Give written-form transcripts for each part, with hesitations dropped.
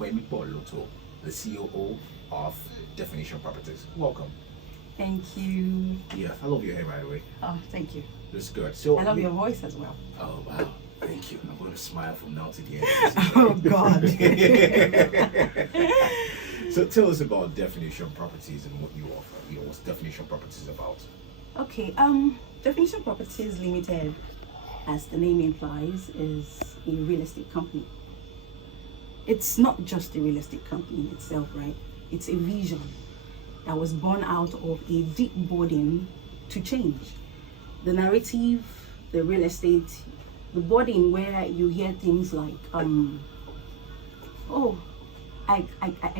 Kwemi Loto, the COO of Definition Properties. Welcome. Thank you. Yeah, I love your hair, by the way. Oh, thank you. It's good. So I love your voice as well. Oh wow, thank you. I'm going to smile from now to the end. Oh God. So tell us about Definition Properties and what you offer. What's Definition Properties about? Okay. Definition Properties Limited, as the name implies, is a real estate company. It's not just a real estate company in itself, right? It's a vision that was born out of a deep burden to change. The narrative, the real estate, the burden where you hear things like, oh, I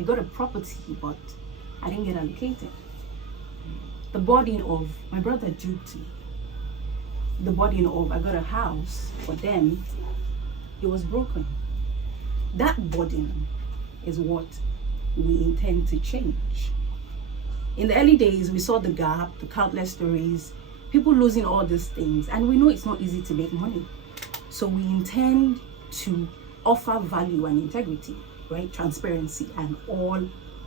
got a property, but I didn't get allocated. The burden of my brother duped me. The burden of I got a house, but then it was broken. That burden is what we intend to change. In the early days, we saw the gap, the countless stories, people losing all these things, and we know it's not easy to make money. So we intend to offer value and integrity, right? Transparency and all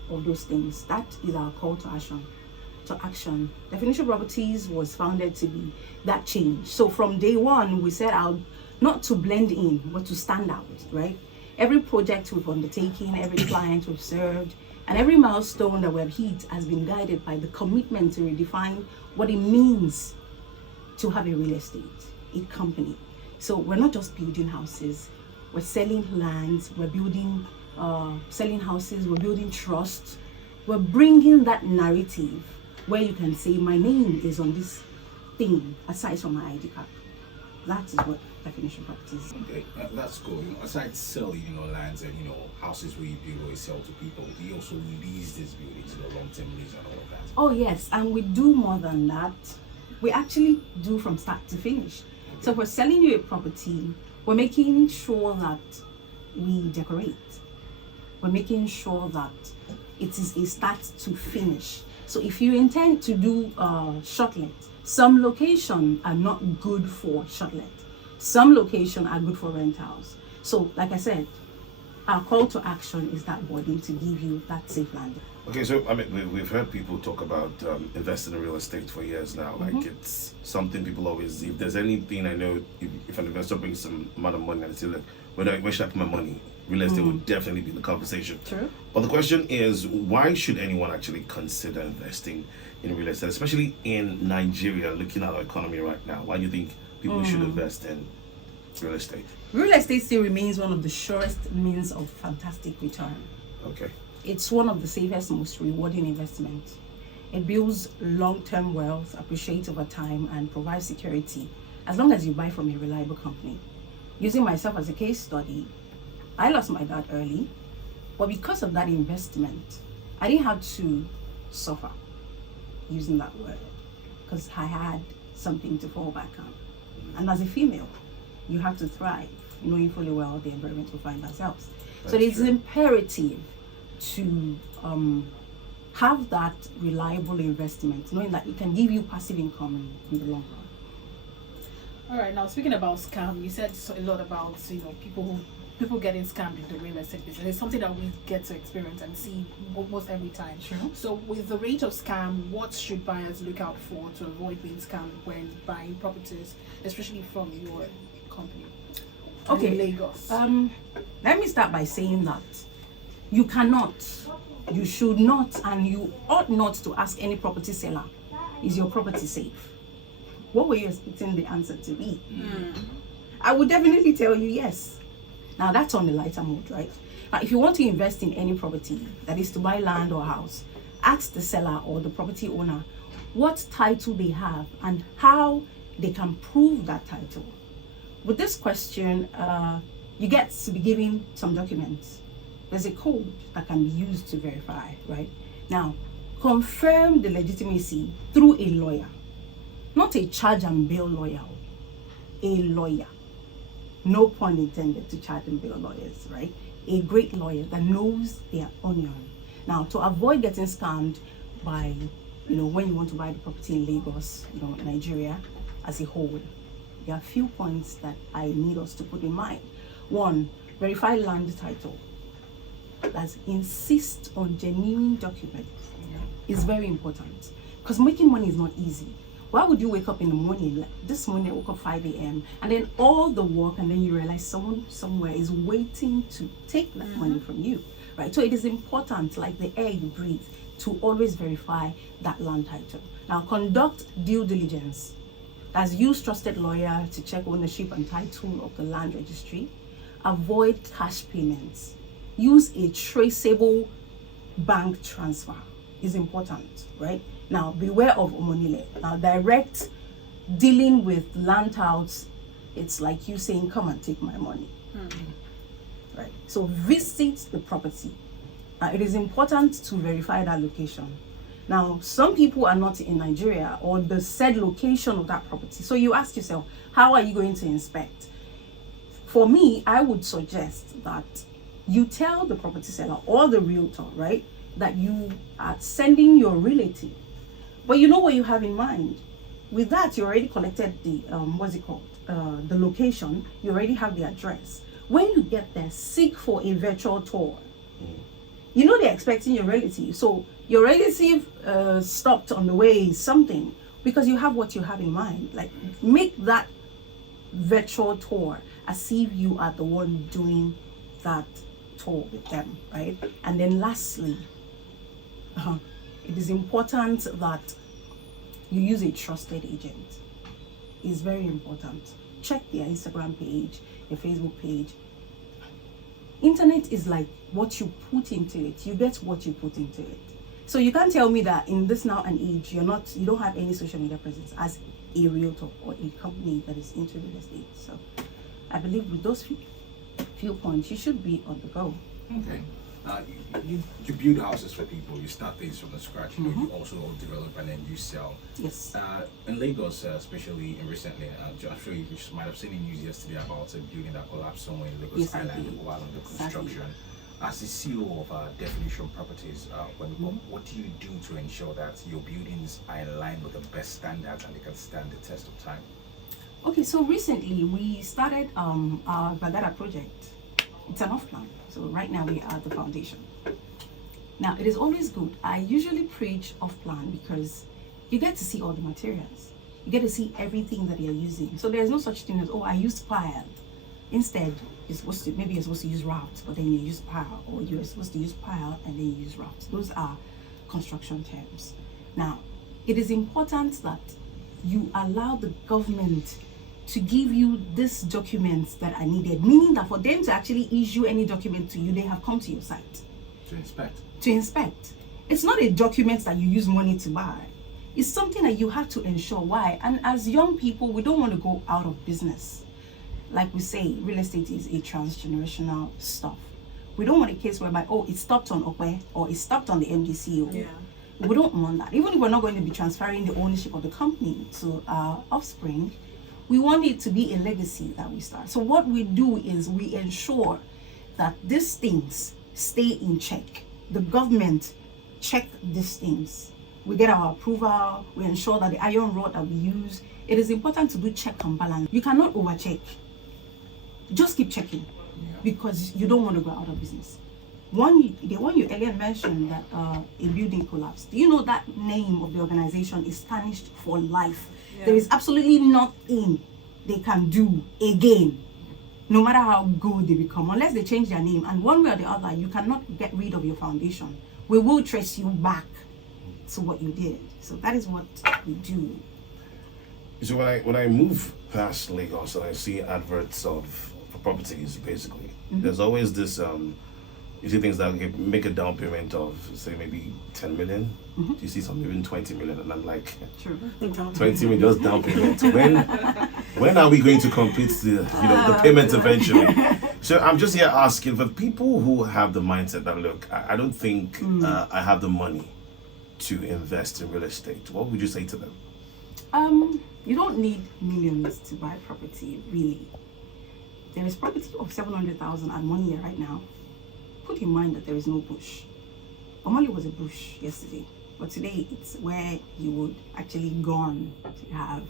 of those things. That is our call to action. Definition Properties was founded to be that change. So from day one, we set out not to blend in, but to stand out, right? Every project we've undertaken, every client we've served, and every milestone that we've hit has been guided by the commitment to redefine what it means to have a real estate, a company. So we're not just building houses, we're selling lands, we're building, selling houses, we're building trust. We're bringing that narrative where you can say, my name is on this thing, aside from my ID card. That is what Definition Properties. Okay, that's cool. Aside selling, lands and houses where you build or you sell to people, do you also lease these buildings, long-term lease and all of that? Oh yes, and we do more than that. We actually do from start to finish. Okay. So if we're selling you a property, we're making sure that we decorate. We're making sure that it is a start to finish. So if you intend to do shortlet, some locations are not good for shortlet. Some locations are good for rentals. So like I said, our call to action is that body to give you that safe landing. Okay, so we've heard people talk about investing in real estate for years now. Mm-hmm. Like it's something people always, if there's anything I know, if an investor brings some amount of money and they say, look, where should I put my money? Real estate would definitely be the conversation. True. But the question is, why should anyone actually consider investing in real estate, especially in Nigeria, looking at our economy right now? Why do you think people should invest in real estate? Real estate still remains one of the surest means of fantastic return. Okay. It's one of the safest, most rewarding investments. It builds long-term wealth, appreciates over time, and provides security as long as you buy from a reliable company. Using myself as a case study, I lost my dad early, but because of that investment, I didn't have to suffer, using that word, because I had something to fall back on. And as a female, you have to thrive, knowing fully well the environment we find ourselves. So it's imperative to have that reliable investment, knowing that it can give you passive income in the long run. All right, now speaking about scam, you said a lot about people getting scammed in the real estate business. It's something that we get to experience and see almost every time. Sure. So with the rate of scam, what should buyers look out for to avoid being scammed when buying properties, especially from your company? Okay, in Lagos. Let me start by saying that you cannot, you should not, and you ought not to ask any property seller, is your property safe? What were you expecting the answer to be? I would definitely tell you yes. Now that's on the lighter mode, right? Now if you want to invest in any property, that is to buy land or house, ask the seller or the property owner what title they have and how they can prove that title. With this question, you get to be given some documents. There's a code that can be used to verify, right? Now, confirm the legitimacy through a lawyer, not a charge and bill lawyer, a lawyer. No pun intended to charge and bill lawyers, right? A great lawyer that knows their onion. Now, to avoid getting scammed by, when you want to buy the property in Lagos, Nigeria as a whole, there are a few points that I need us to put in mind. One, verify land title. that insists on genuine documents is very important, because making money is not easy. Why would you wake up in the morning, like this morning I woke up 5 a.m. and then all the work, and then you realize someone somewhere is waiting to take that money from you, right? So it is important, like the air you breathe, to always verify that land title. Now, conduct due diligence. That's use trusted lawyer to check ownership and title of the land registry. Avoid cash payments. Use a traceable bank transfer. Is important, right? Now, beware of omonile. Now, direct dealing with land touts, it's like you saying, come and take my money. Right? So visit the property. It is important to verify that location. Now, some people are not in Nigeria or the said location of that property. So you ask yourself, how are you going to inspect? For me, I would suggest that you tell the property seller or the realtor, right, that you are sending your relative, but you know what you have in mind. With that, you already collected the the location. You already have the address. When you get there, seek for a virtual tour. You know they're expecting your relative, so your relative stopped on the way something, because you have what you have in mind. Like, make that virtual tour as if you are the one doing that tour with them, right? And then lastly, it is important that you use a trusted agent. It's very important. Check their Instagram page, their Facebook page. Internet is like what you put into it. You get what you put into it. So you can't tell me that in this now and age, you don't have any social media presence as a realtor or a company that is into real estate. So I believe with those few points, you should be on the go. Okay. You build houses for people. You start things from the scratch. You know, you also develop and then you sell. Yes. In Lagos, especially recently, I'm sure you might have seen the news yesterday about a building that collapsed somewhere in Lagos Yes, Island while under construction. As the CEO of Definition Properties, what do you do to ensure that your buildings are in line with the best standards and they can stand the test of time? Okay, so recently we started our Bagada project. It's an off-plan. So right now we are at the foundation. Now, it is always good. I usually preach off-plan because you get to see all the materials. You get to see everything that you're using. So there's no such thing as, oh, I used pile. Instead, you're supposed to use rafts, but then you use pile, or you're supposed to use pile and then you use rafts. Those are construction terms. Now, it is important that you allow the government to give you these documents that are needed, meaning that for them to actually issue any document to you, they have come to your site. To inspect. To inspect. It's not a document that you use money to buy. It's something that you have to ensure. Why? And as young people, we don't want to go out of business. Like we say, real estate is a transgenerational stuff. We don't want a case whereby, oh, it stopped on Okwe or it stopped on the MDCO. Yeah. We don't want that. Even if we're not going to be transferring the ownership of the company to our offspring, we want it to be a legacy that we start. So what we do is we ensure that these things stay in check. The government check these things. We get our approval. We ensure that the iron rod that we use. It is important to do check and balance. You cannot overcheck. Just keep checking, because you don't want to go out of business. The one you earlier mentioned, that a building collapsed. Do you know that name of the organization is tarnished for life? Yeah. There is absolutely nothing they can do again, no matter how good they become, unless they change their name. And one way or the other, you cannot get rid of your foundation. We will trace you back to what you did. So that is what we do. So when I move past Lagos and I see adverts for properties, basically, there's always this you see things that make a down payment of, say, maybe 10 million. You see some even 20 million, and I'm like, True. 20 million just down payment. When are we going to complete the payment eventually? So I'm just here asking for people who have the mindset that, look, I don't think I have the money to invest in real estate. What would you say to them? You don't need millions to buy property, really. There is property of 700,000 at 1 year right now. Put in mind that there is no bush. Omali was a bush yesterday, but today it's where you would actually gone to have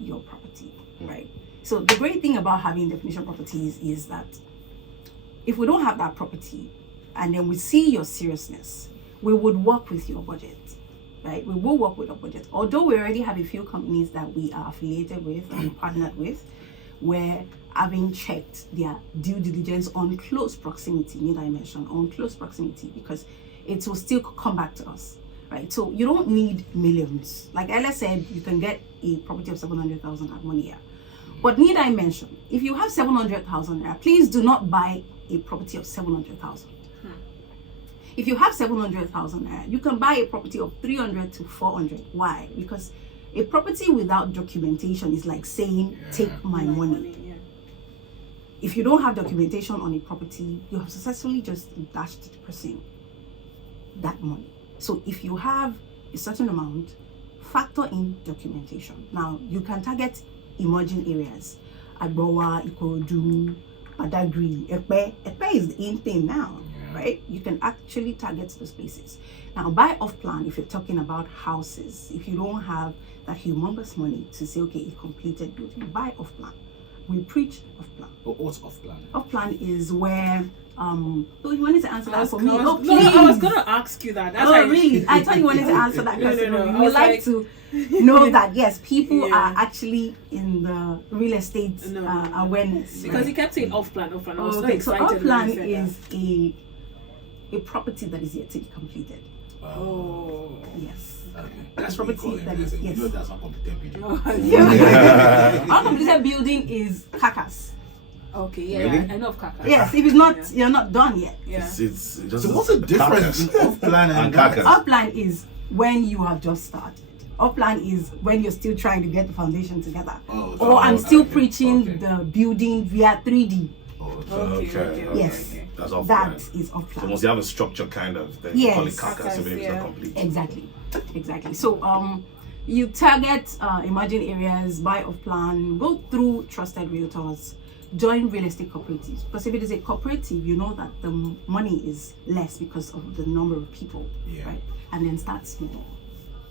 your property, right? So the great thing about having definition properties is that if we don't have that property and then we see your seriousness, we would work with your budget, right? We will work with a budget. Although we already have a few companies that we are affiliated with and partnered with, where having checked their due diligence on close proximity, need I mention, on close proximity, because it will still come back to us, right? So you don't need millions. Like Ella said, you can get a property of 700,000 at 1 year. But need I mention, if you have 700,000 naira, please do not buy a property of 700,000. If you have 700,000 naira, you can buy a property of 300 to 400. Why? Because a property without documentation is like saying, take my money. If you don't have documentation on a property, you have successfully just dashed the person that money. So if you have a certain amount, factor in documentation. Now, you can target emerging areas. Agbowa, Ikorodu, Badagry, Epe. Epe is the in thing now, right? You can actually target those places. Now, buy off plan if you're talking about houses. If you don't have that humongous money to say, okay, a completed building, buy off plan. We preach off plan. What's off plan? Off plan is where oh, you wanted to answer that for me? No, Please. I was gonna ask you that. That's why Really? I thought you wanted to answer that question. No, I We was like to know that yes, people are actually in the real estate awareness. because right? he kept saying off plan. I was so Okay, excited. so off when plan he said is a property that is yet to be completed. that. Oh. Yes. Okay. That's Property what we call that is- it. yes. You know that's not completed building. Uncompleted building is carcass. Okay, yeah, Really? I know of Kaka. Yes, if it's not, you're not done yet. Yeah. It's just So what's the difference between off plan And and carcass? carcass? Off plan is when you have just started. Off plan is when you're still trying to get the foundation together. Or I'm still preaching the building via 3D. Okay. Yes. That's off That plan. is off So plan. once you have a structure kind of, then you call it Yes. carcass even if it's not Yeah. complete. Exactly. So you target emerging areas, buy off plan, go through trusted realtors, join real estate cooperatives. Because if it is a cooperative, you know that the money is less because of the number of people, right? And then start small.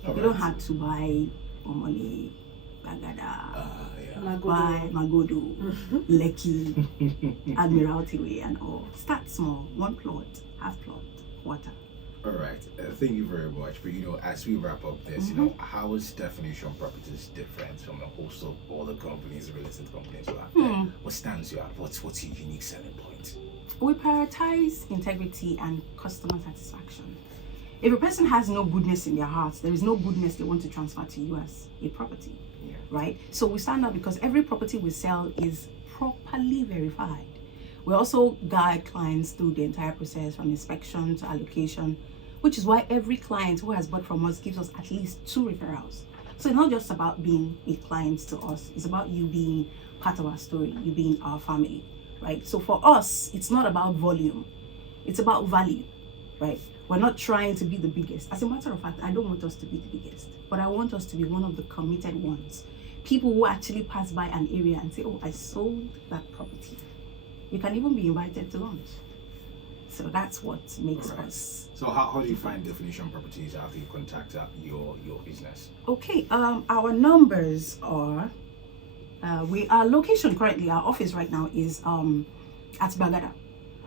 You don't have to buy Omole, Bagada, buy Magodo, Lekki, Admiralty Way, and all. Start small, one plot, half plot, quarter. All right. Thank you very much. But as we wrap up this, how is Definition Properties different from a host of other companies, real estate companies out there? What stands you out? What's your unique selling point? We prioritize integrity and customer satisfaction. If a person has no goodness in their hearts, there is no goodness they want to transfer to you as a property, right? So we stand out because every property we sell is properly verified. We also guide clients through the entire process from inspection to allocation, which is why every client who has bought from us gives us at least 2 referrals. So it's not just about being a client to us, it's about you being part of our story, you being our family, right? So for us, it's not about volume, it's about value, right? We're not trying to be the biggest. As a matter of fact, I don't want us to be the biggest, but I want us to be one of the committed ones. People who actually pass by an area and say, oh, I sold that property. You can even be invited to lunch. So that's what makes us. So how do you find Definition Properties after you contact your business? Okay, our numbers are, our location currently, our office right now is at Bagada,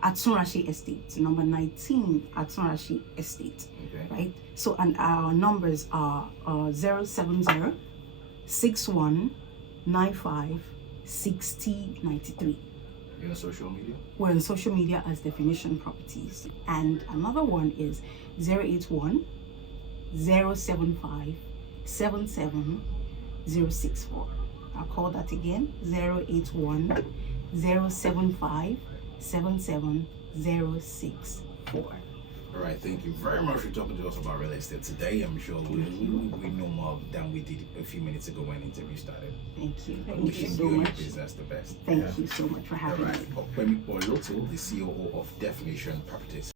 at Sunrashi Estate, number 19 at Sunrashi Estate, right? So, and our numbers are 070 6195 6093. You're on social media? We're on social media as Definition Properties. And another one is 081 075 77064. I'll call that again, 081 075 77064. All right, thank you very much for talking to us about real estate today. I'm sure we know more than we did a few minutes ago when the interview started. Thank you. Thank you Wishing so you and your much. business the best. Thank you so much for All having me. right, Opemi Oloto, the COO of Definition Properties.